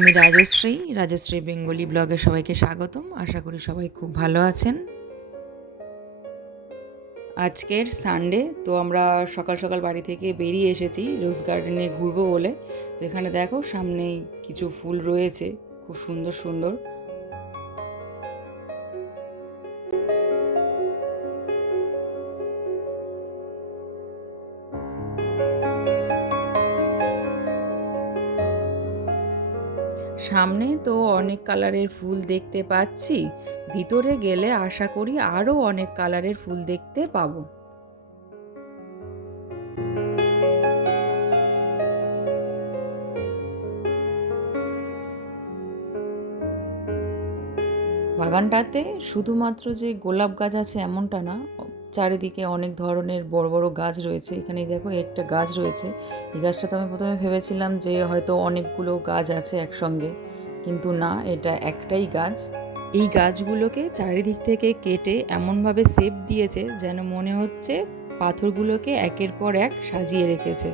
আমি রাজশ্রী বেঙ্গলি ব্লগে সবাইকে স্বাগতম। আশা করি সবাই খুব ভালো আছেন। আজকের সানডে, তো আমরা সকাল সকাল বাড়ি থেকে বেরিয়ে এসেছি রোজ গার্ডেনে ঘুরবো বলে। তো এখানে দেখো সামনেই কিছু ফুল রয়েছে, খুব সুন্দর সুন্দর। সামনে তো অনেক কালারের ফুল দেখতে পাচ্ছি, ভিতরে গেলে আশা করি আরও অনেক কালারের ফুল দেখতে পাবো। বাগানটাতে শুধুমাত্র যে গোলাপ গাছ আছে এমনটা না, চারিদিকে অনেক ধরনের বড় বড় গাছ রয়েছে। এখানে দেখো একটা গাছ রয়েছে, এই গাছটা তো আমি প্রথমে ভেবেছিলাম যে হয়তো অনেকগুলো গাছ আছে একসঙ্গে, কিন্তু না, এটা একটাই গাছ। এই গাছগুলোকে চারিদিক থেকে কেটে এমনভাবে শেপ দিয়েছে যেন মনে হচ্ছে পাথরগুলোকে একের পর এক সাজিয়ে রেখেছে।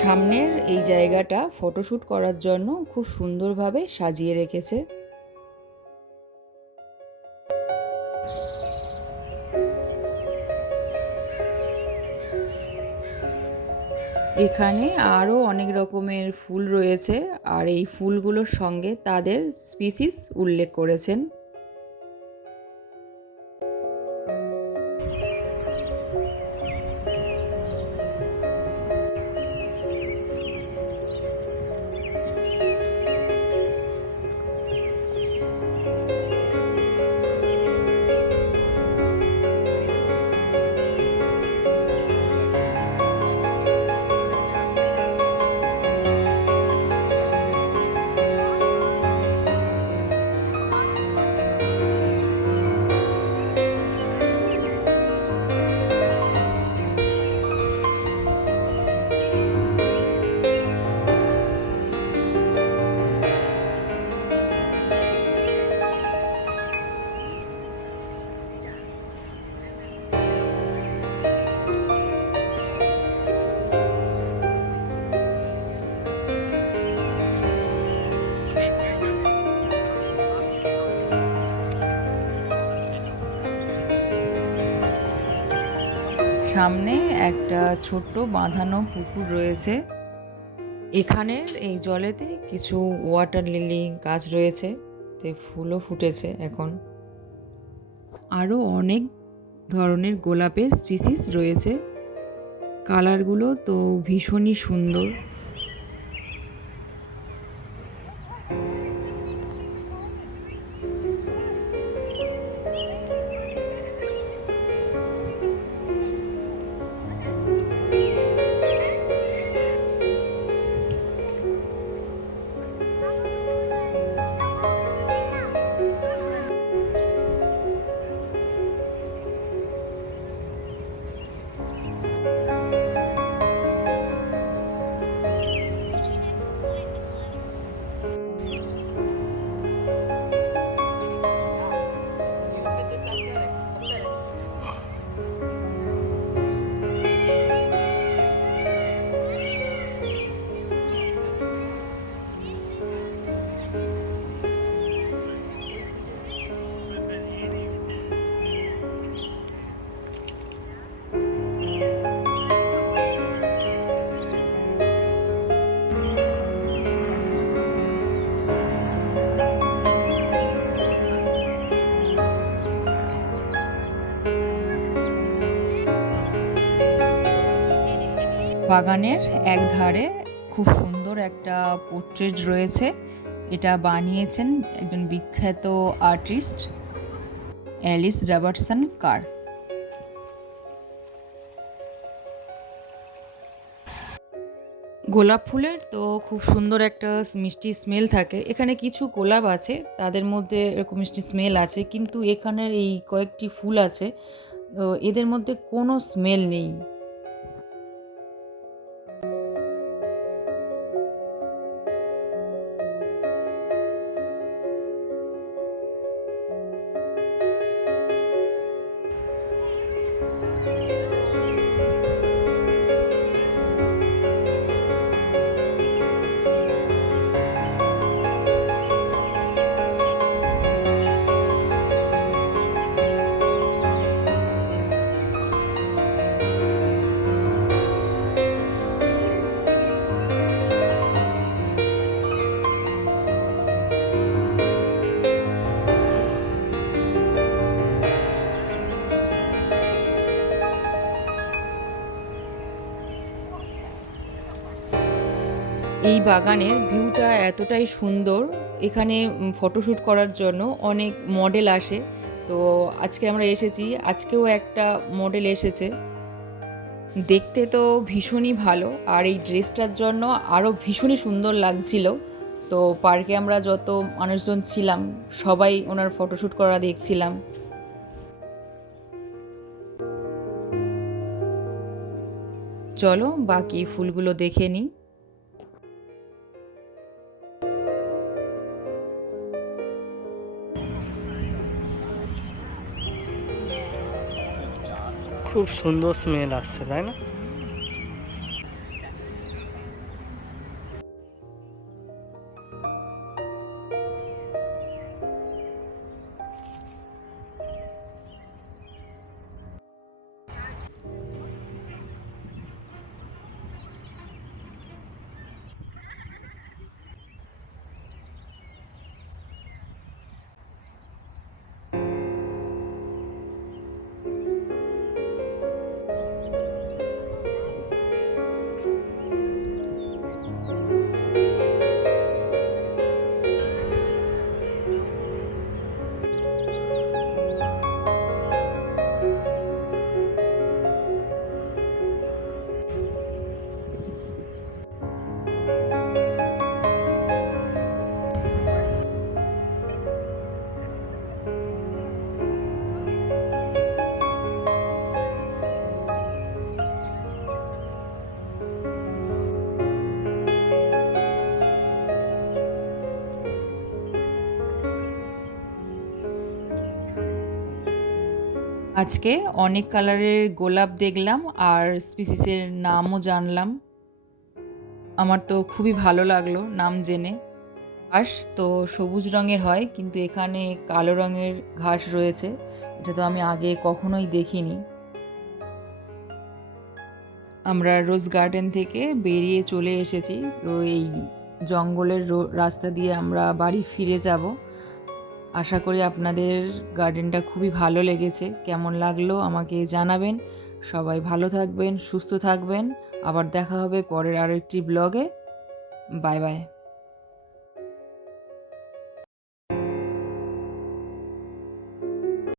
সামনের এই জায়গাটা ফটোশ্যুট করার জন্য খুব সুন্দরভাবে সাজিয়ে রেখেছে। এখানে আরও অনেক রকমের ফুল রয়েছে, আর এই ফুলগুলোর সঙ্গে তাদের স্পিসিস উল্লেখ করেছেন। সামনে একটা ছোট্ট বাঁধানো পুকুর রয়েছে। এখানের এই জলেতে কিছু ওয়াটার লিলি গাছ রয়েছে, তে ফুলও ফুটেছে এখন। আরও অনেক ধরনের গোলাপের স্পিসিস রয়েছে, কালারগুলো তো ভীষণই সুন্দর। বাগানের এক ধারে খুব সুন্দর একটা পোর্ট্রেট রয়েছে। এটা বানিয়েছেন একজন বিখ্যাত আর্টিস্ট, অ্যালিস রবার্টসন কার। গোলাপ ফুলের তো খুব সুন্দর একটা মিষ্টি স্মেল থাকে। এখানে কিছু গোলাপ আছে, তাদের মধ্যে এরকম মিষ্টি স্মেল আছে, কিন্তু এখানের এই কয়েকটি ফুল আছে, তো এদের মধ্যে কোনো স্মেল নেই। এই বাগানের ভিউটা এতটাই সুন্দর, এখানে ফটোশ্যুট করার জন্য অনেক মডেল আসে। তো আজকে আমরা এসেছি, আজকেও একটা মডেল এসেছে। দেখতে তো ভীষণই ভালো, আর এই ড্রেসটার জন্য আরও ভীষণই সুন্দর লাগছিল। তো পার্কে আমরা যত মানুষজন ছিলাম সবাই ওনার ফটোশ্যুট করা দেখছিলাম। চলো বাকি ফুলগুলো দেখে নিই। খুব সুন্দর স্মেল আসছে, তাই না? আজকে অনেক কালারের গোলাপ দেখলাম আর স্পিসিসের নামও জানলাম। আমার তো খুবই ভালো লাগলো নাম জেনে। ঘাস তো সবুজ রঙের হয়, কিন্তু এখানে কালো রঙের ঘাস রয়েছে। এটা তো আমি আগে কখনোই দেখিনি। আমরা রোজ গার্ডেন থেকে বেরিয়ে চলে এসেছি। তো এই জঙ্গলের রাস্তা দিয়ে আমরা বাড়ি ফিরে যাব। আশা করি আপনাদের গার্ডেনটা খুবই ভালো লেগেছে। কেমন লাগলো আমাকে জানাবেন। সবাই ভালো থাকবেন, সুস্থ থাকবেন। আবার দেখা হবে পরের আরেকটি ব্লগে। Bye bye.